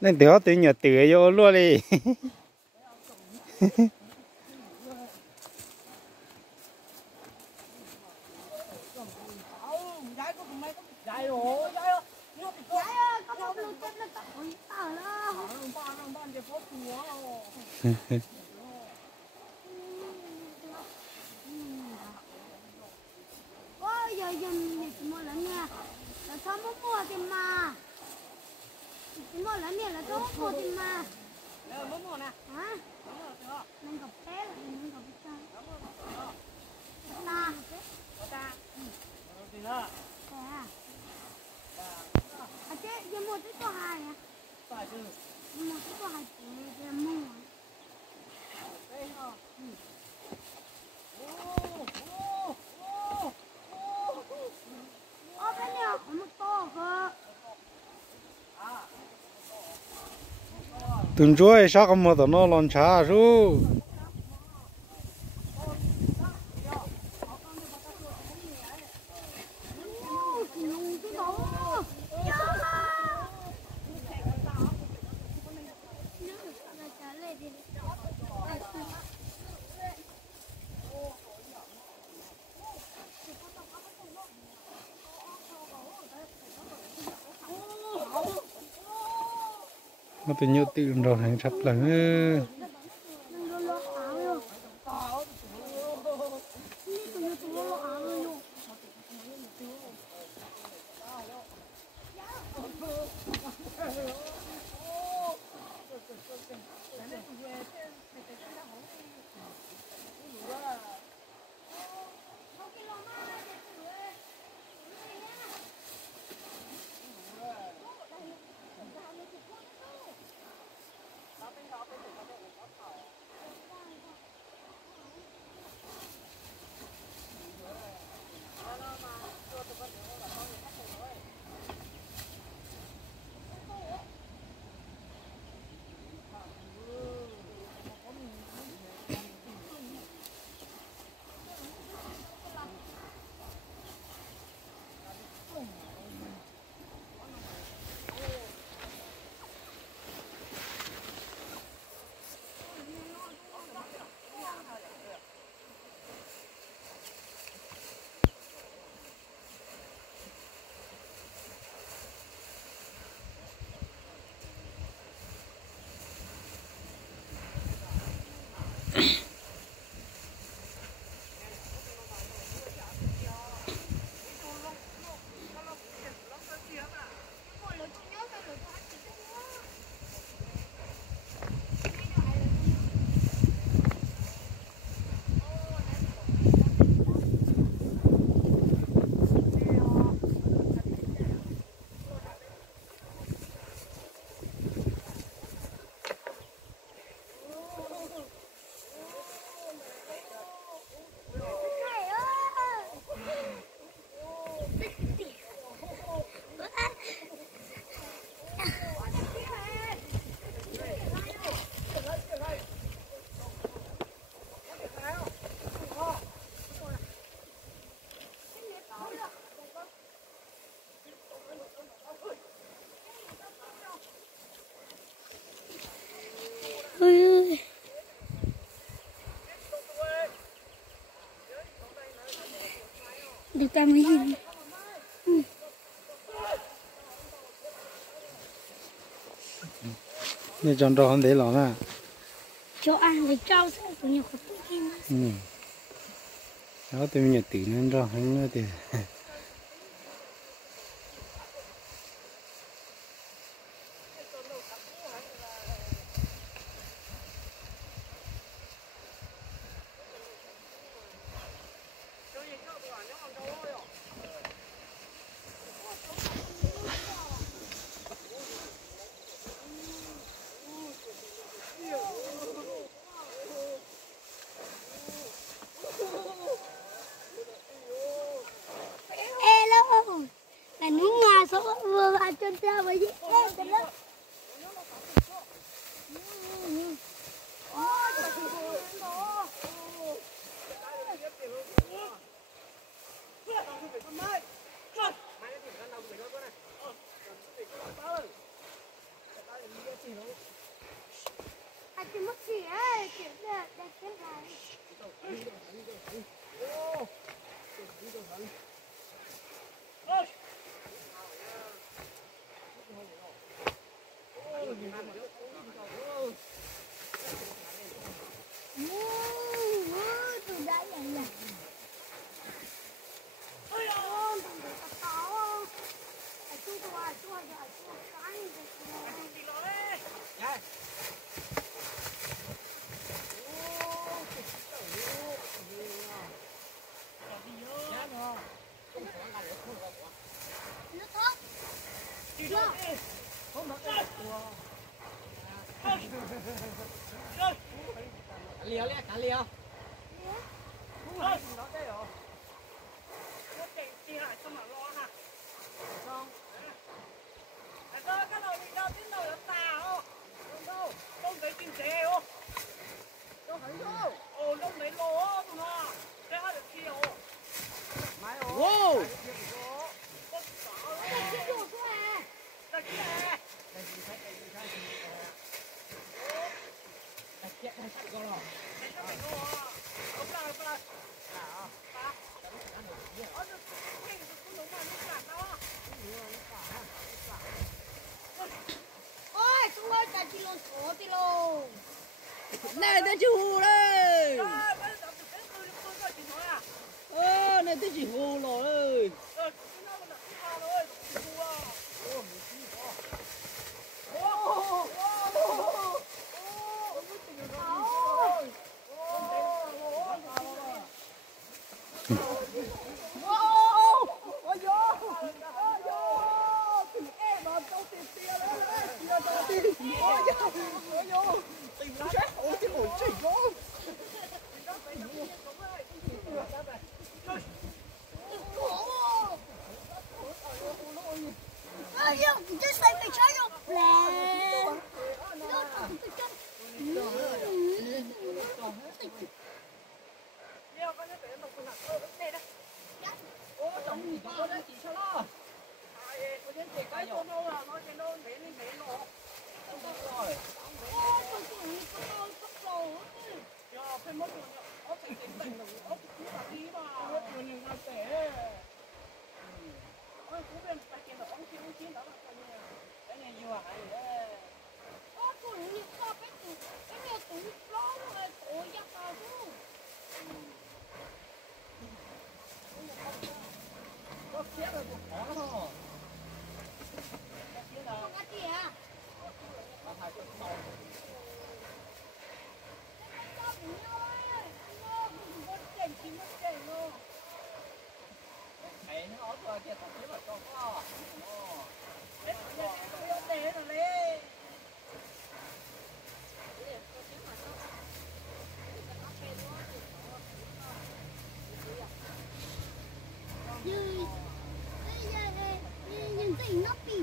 nên tiểu tự nhỏ tự vô luôn đi. Tuần trước sao không mua tao nó lon chả rồi. Nó tự nhiên tự rồi hàng chặt là được ta mới hình. Nên chọn đồ không để lỏng à. cho ăn lấy trâu sao tụi nhỏ có tụi kia đó tụi mình tự nên rồi hắn nữa thì là nước nga số vừa vào trên treo với gì trên đó chị mất gì ấy chị đẹp thế này từ đây là ôi ôi thằng bé tao to chua cái nó tốt chưa liều lên cả liều wow ôi chúng tôi trả chỉ lon số thì lô này tôi chủ đây này tôi chỉ hồ lò ơi just like the child plan. Nhưng nó bị